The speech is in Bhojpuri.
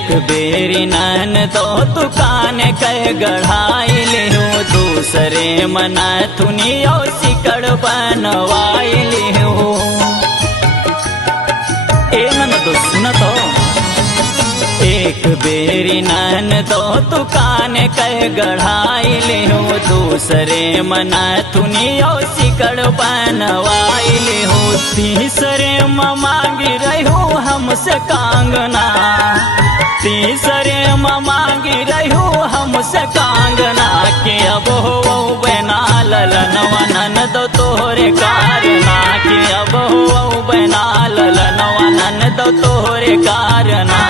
एक बेरी नन तो दुकान कह गढ़ाई लिहू दूसरे मना थुनियो सिकड़ बनवाई लिहू। ए नन तो सुन तो एक बेरी नन तो दुकान कह गढ़ाई लिहू दूसरे मना थुनियो सिकड़ बनवाई लिहू। तीसरे मांगी रहू हमसे कांगना तीसरे मांगी रहू हमसे कांगना के अब हो बना ललनवा नन दो तोहरे कारना के अब हो बना ललनवा नन दो तोहरे कारना।